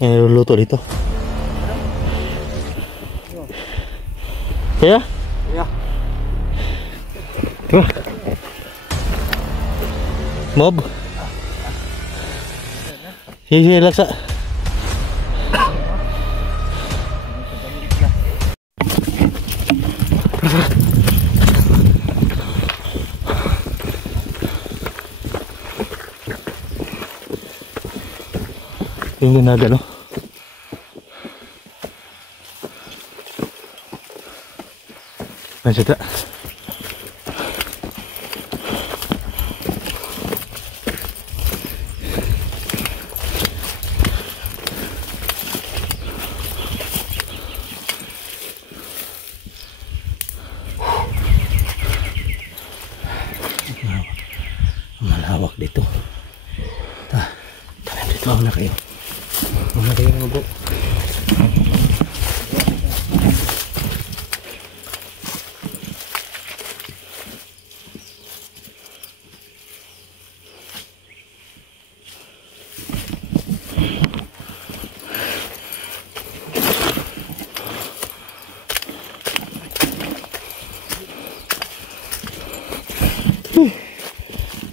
Niluluto dito. Kaya? Kaya. Diba? Mob. Sige, laksa. Yung ginagano. Masita. Malawak dito. Tanim dito na kayo. Muna kayo ng ubo.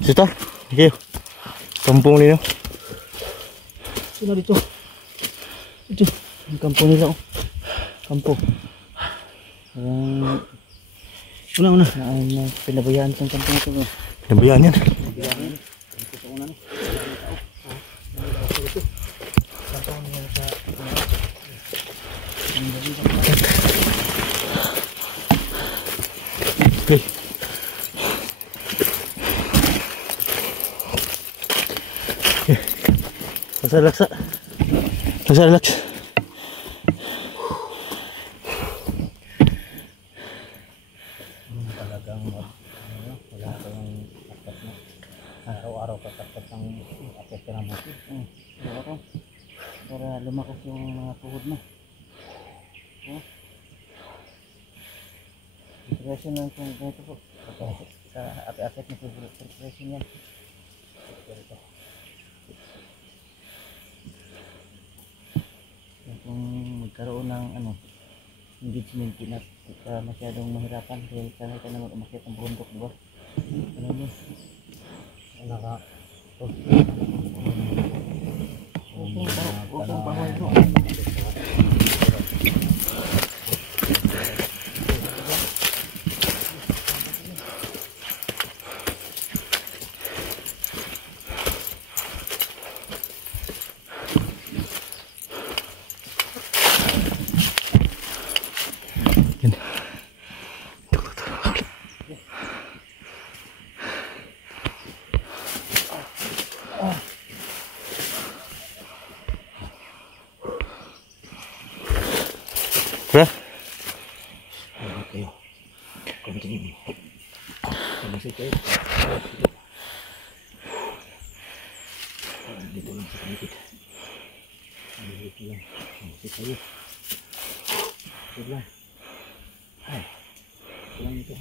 Sita, okay. Kampung nila. Sino dito? Ito, ang kampong nila oh. Kampong. Una. Pinabayaan itong kampong ito. Pinabayaan yan. Pinabayaan yan. Ito una no. Kampong nila sa... Okay. Laksa. Laksa. Talagang wala kang akit na. Araw-araw katakot ng akit ka naman. Araw-araw. Para lumakas yung mga tuhod mo. Preparation lang kung ganito po. Sa akit na preparation yan. Kung magkaroon ng engagement, hindi na masyadong mahirapan dahil sanay ka naman umakyat ng bundok, diba? Ano yun? Upang pahaway mo. Kayo. Continue. Masih kayo. Dito lang sa paligid. Dito lang. Masih kayo. Dito lang. Ay. Dito lang ito.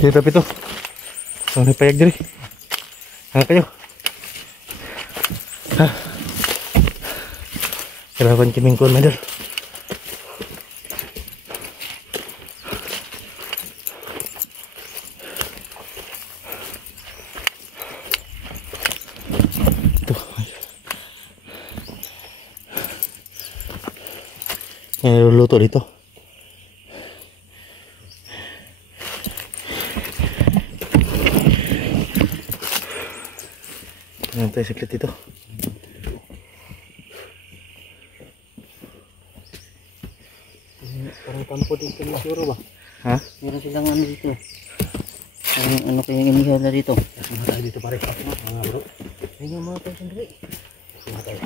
Dito pito. Ang payag diri. Ano kayo? Ha? Kailangan kaming kuwan, madal. Ito. Niluluto dito. Ano tayo siklet dito? Parang kampo dito na siguro ba? Ha? Meron silang dito. Parang kayang inihala dito. Mga tayo dito pare. Mga bro. Ayun mga tayo sandali. Mga tayo.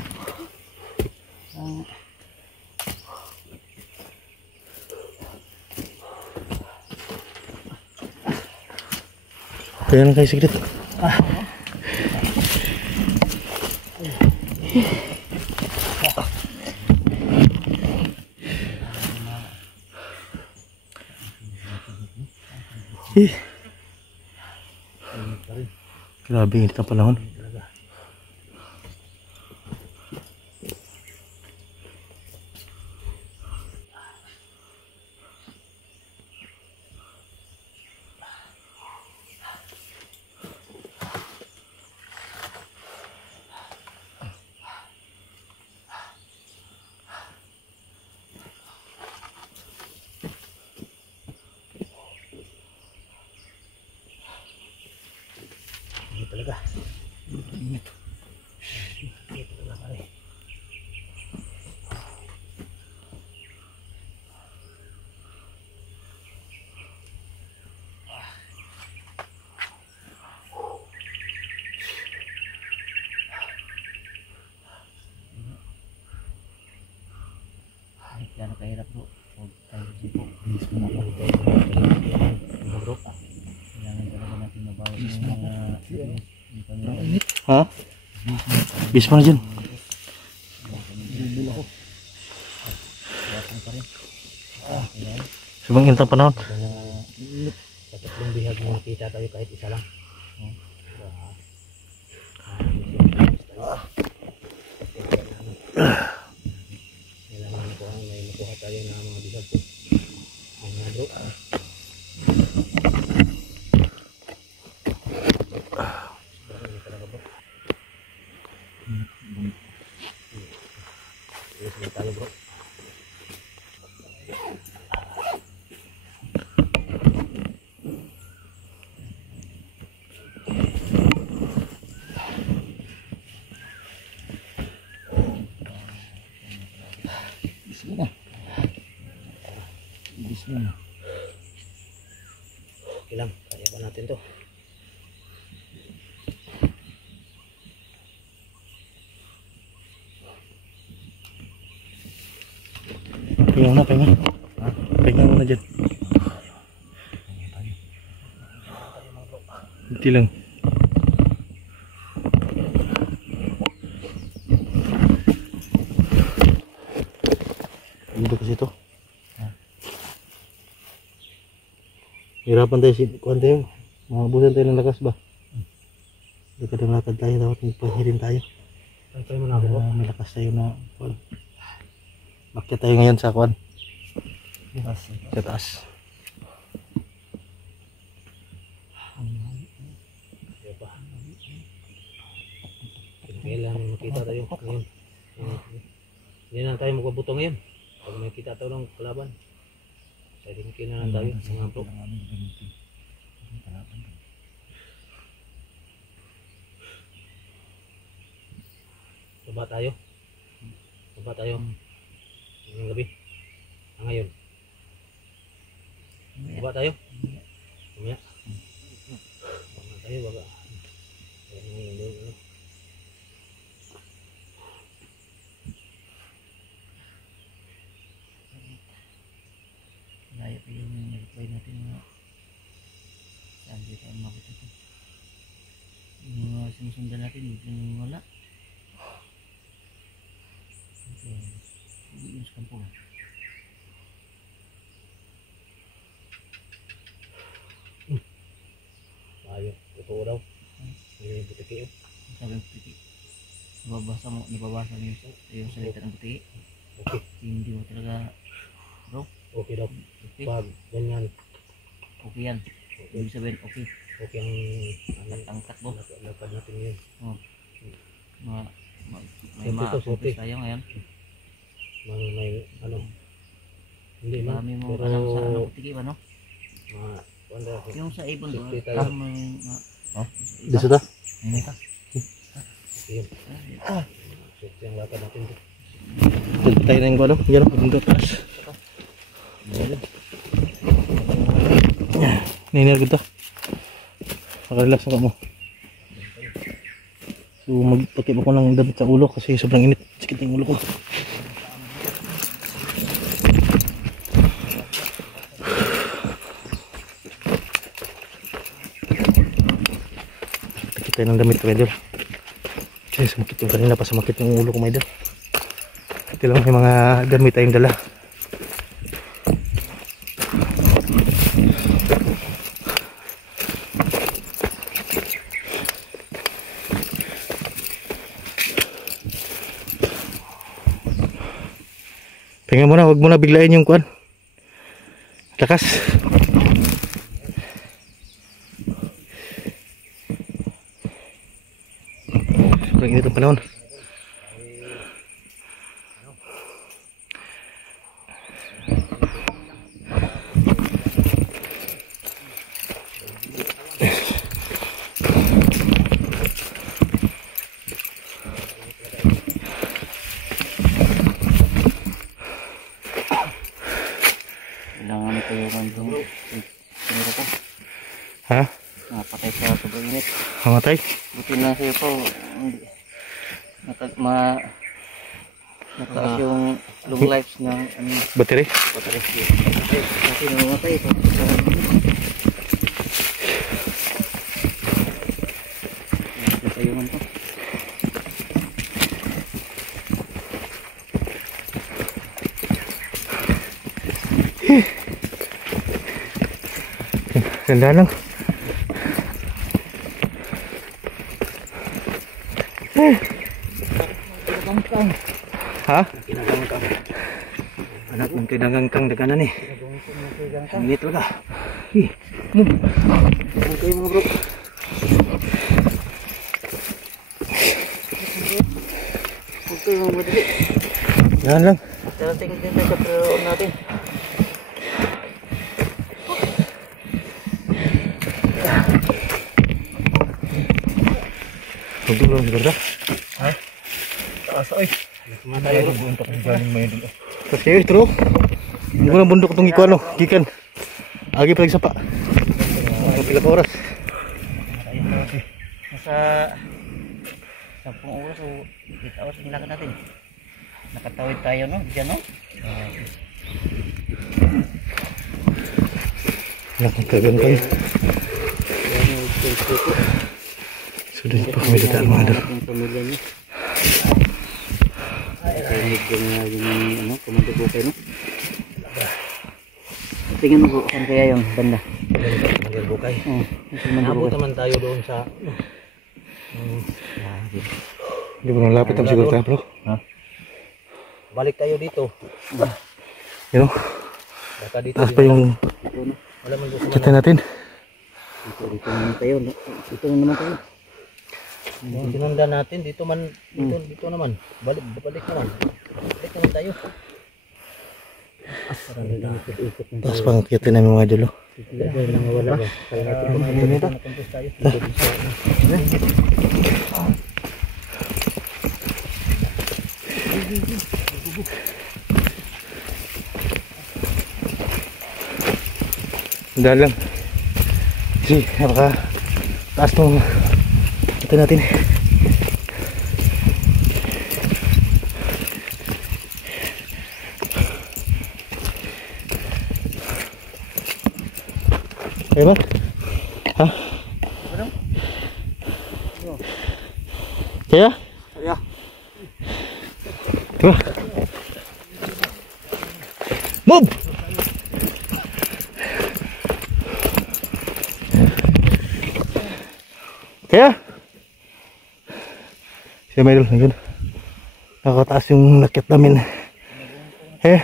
Kaya na kayo siklet. Eh, Init pa rin. grabe init ang panahon. Init talaga. Init talaga. Init. Init talaga pare. Ay, gano'n kahirap bro. Huwag tayo sipo. Mismo na pag tayo bro. Kailangan talaga natin mabawas yung mga init. Ha? Bis mo na dyan. Bubul ako. Wapang pa rin. Ayan. Sabang init ang panahon. Sa tatlong bihag mo nakita tayo kahit isa lang. Kailangan may makuha tayo ng mga bihag po. Mga bro. Dami talaga bro. Yes, may tayo bro. Bis mo na. Bis mo na. Okay lang, kaya ba natin to? Pahinga muna, pahinga. Pahinga muna dyan. Hindi lang. Dito kasi ito. Hirapan tayo, kuhan tayo. Makabusan tayo ng lakas ba? Hindi ka na lakad tayo, dapat magpahirin tayo. Ay, tayo muna ako bro. May lakas tayo na kuhan. Bakit tayo ngayon sa kuhan? Sa taas. Kaya pa. Kailangan makita tayo ngayon. Hindi na tayo magpabuto ngayon. Pag makita tayo ng kalaban, salimkin na lang tayo mga bro. Baba tayo. Baba tayo. Ngayong gabi. Ngayon. Baba tayo. Mamaya. Baba tayo, baba. Ayan, ano. Layo pa yung reply natin mga saan di tayo makita ito. Yung mga sinusundan natin, yung wala. Okay. Hindi yun sa kampo. Layo, totoo daw. Yung butiki yun. Sabi ng butiki. Nababasa mo yung salita ng butiki. Okay. Hindi mo talaga bro. Okay daw. Okay. Pag ganyan. Okay yan. Okay. Ibig sabihin okay. Okay ang takbo. Lakad natin yun. Oh. May ma-accomplish tayo ngayon. May ano. Hindi man. Marami mo alam sa ano butiki ba no? Yung sa ibon doon. Dito ta? Ayun ito. Ayun. Yung lakad natin ito. Dito tayo na yung kuhan. Diyan ako dito taas. Ninergod to. Makarelax ako mo. So magtakip ako ng damit sa ulo kasi sobrang init. Sikit yung ulo ko. Takip tayo ng damit ko, idol. Kasi sumakit yung kanina pa, sumakit yung ulo ko, idol. Ito lang may mga damit tayong dala. Pahinga muna, wag muna biglain yung kuan. Lakas. Sobrang init ang panahon. Kailangan kayo man yung sinira ko. Ha? Napatay sa sobrang init. Mamatay? Buti na sa'yo po. Nataas yung long lives ng Battery? battery. Kasi namamatay ito. Nasayungan ko. Ganda lang. Kinagangkang. Ha? Kinagangkang. Anak ng kinagangkang daganan eh. Kinagangkang. Ang init talaga. Ang kayo mga bro. Ang kayo mga madali. Yan lang. Darating din tayo sa pero natin. Huwag lang siguro. Ha? Taas ay. Tayo rin bundok ng galing may dito. Kasi yun, true. Hindi mo na bundok itong ikuan, no? Gikan. Agi pa sa pa. Ang pila ka oras. Nasa 10 oras o 8 hours ang lakad natin. Nakatawid tayo no? Diyan no? Nakagangkang. Sudah pa kami dadaan mga idol. Yung pamilya niya. Rinig yung ano, komando ko kayo no? Tingnan mo kung saan kaya yung banda. Mandir Bukay. Nabot naman tayo doon sa... Hindi mo nang lapit ang siguro tayo, bro. Ha? Balik tayo dito. Yun o. Baka dito. Taas pa yung... Wala man doon sa Kita natin. dito naman tayo. Dito na naman tayo. Yung sinundan natin, dito dito naman. Balik naman. Balik naman tayo. Taas pa ang kitin namin mga idol. Wala ba? Kaya natin pumunta dito. Dahil lang. Kasi napaka taas nung kita natin. Kaya ba? Ha? Kaya? Kaya. Diba? Move! Kaya? Siya may idol, nandiyan. Nakataas yung lakit namin. Eh?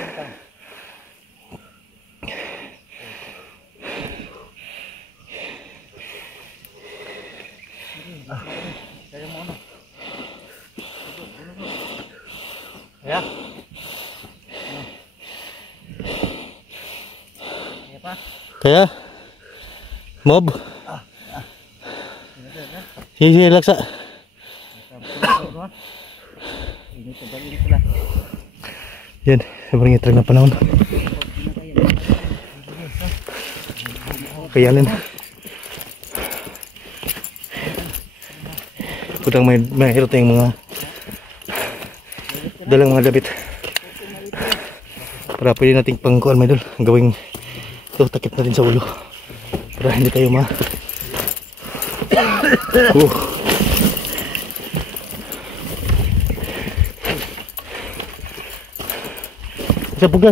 Kaya? Kaya pa? Kaya? Mob? Sige, laksa. Yan, sobrang itrag na panahon. Kayanin. Putang may hirot na yung mga dalang mga dabit. Para pwede nating pangkuhan may dul. Gawing ito, takip natin sa ulo. Para hindi tayo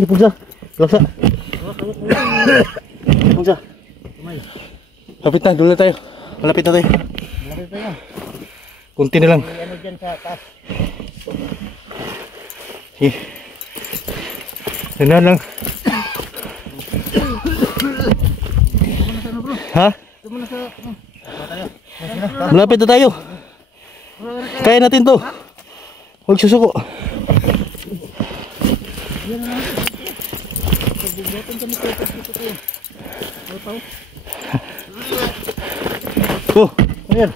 Pugsa. Laksa. Pugsa. Lapit na, dulu tayo. Malapit na tayo. Malapit tayo. Kunti na lang. May ano dyan sa taas. Sige. Yun na lang. Ha? Malapit na tayo. Kaya natin to. Huwag susuko. Oh, ayan.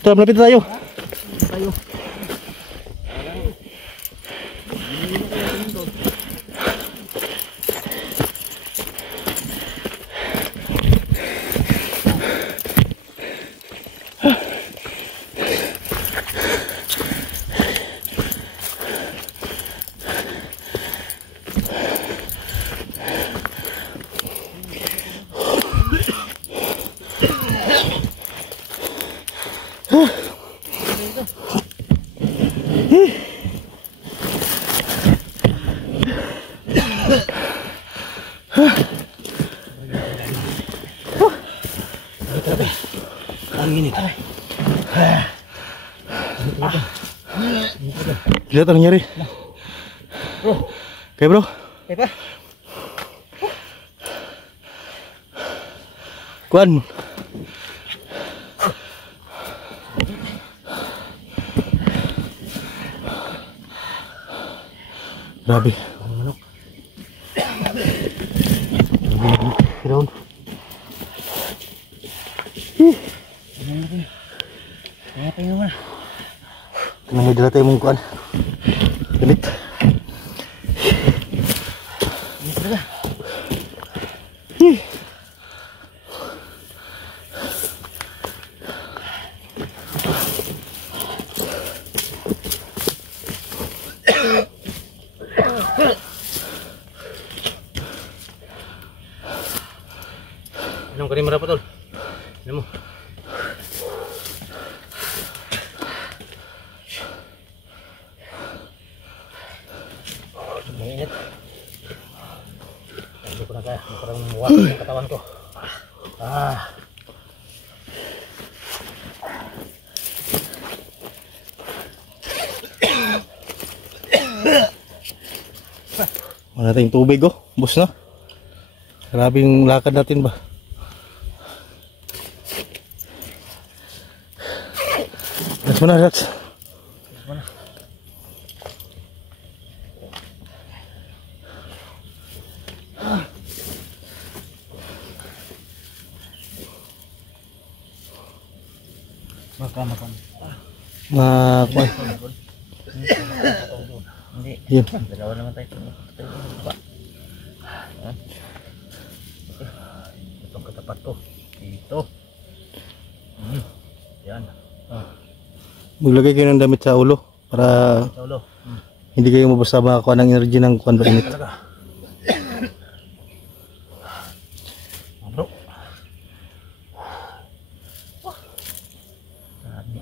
Ito, malapit na tayo. Ang init. Lihat ang nangyari. Bro. Kaya bro. Kaya pa? Kuan. Grabe. Ang manok. Grabe. Kaya pa yun naman. Kaya may dala tayo mong kuan. Galit. Ini talaga. Anong kanin marapat tol? Ano mo? Mainit. Hindi ko na kaya. Parang muwak yung katawan ko. Wala tayong tubig oh. Bus na. Grabe yung lakad natin ba. Relax mo na, relax. Makan. Kuan. Hindi. Yun. Dalawa naman tayo. Itong katapat ko. Ito. Yan. Maglagay kayo ng damit sa ulo para Sa ulo. hindi kayo mabasa makakuha ng energy ng kuan ba init. Talaga. Bro. Grabe.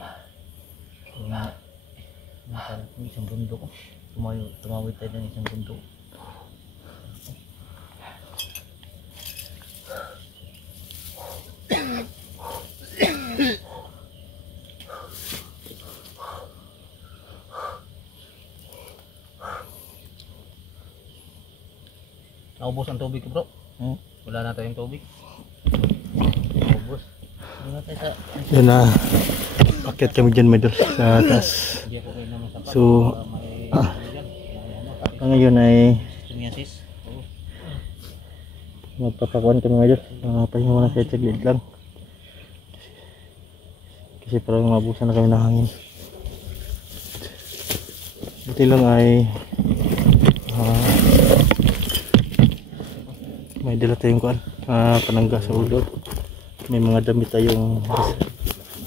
Yung isang bundok. Tumawid tayo ng isang bundok. Naubos ang tubig ko bro. Wala na tayong tubig. Naubos. Hindi na tayo sa... Yan na. Akyat kami dyan medal sa taas. Hindi ako kayo naman sa So, ngayon ay Tumiasis. magpapakuan kami ngayon. Pahinga muna sa saglit lang. Kasi parang mabusan na kami ng hangin. Buti lang ay may dala tayong kuan, panangga sa ulo. May mga damit tayong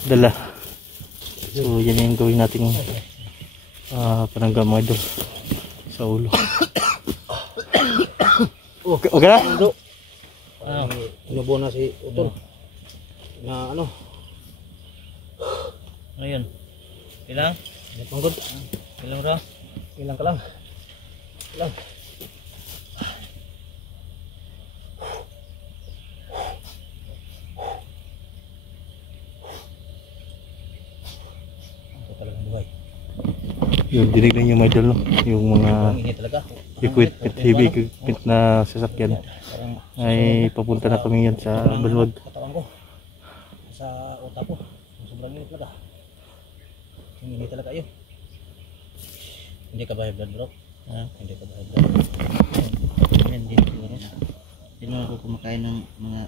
dala. So yan yung gawin nating panangga mga idol sa ulo. Okay na? Inubo na si Utol. Na ano? Ngayon. Ilang? Panggod. Ilang ra? Ilang ka lang. Ilang. Yung dinig na yung idol, no? Yung mga Ini talaga. equipment, heavy equipment na sasakyan ay papunta na kami yan sa Banwag. Katawan ko. Sa utak ko. Sobrang init talaga. Hindi talaga yun. Hindi ka ba high blood bro? Hindi ka ba high blood? Hindi siguro. Hindi naman ako kumakain ng mga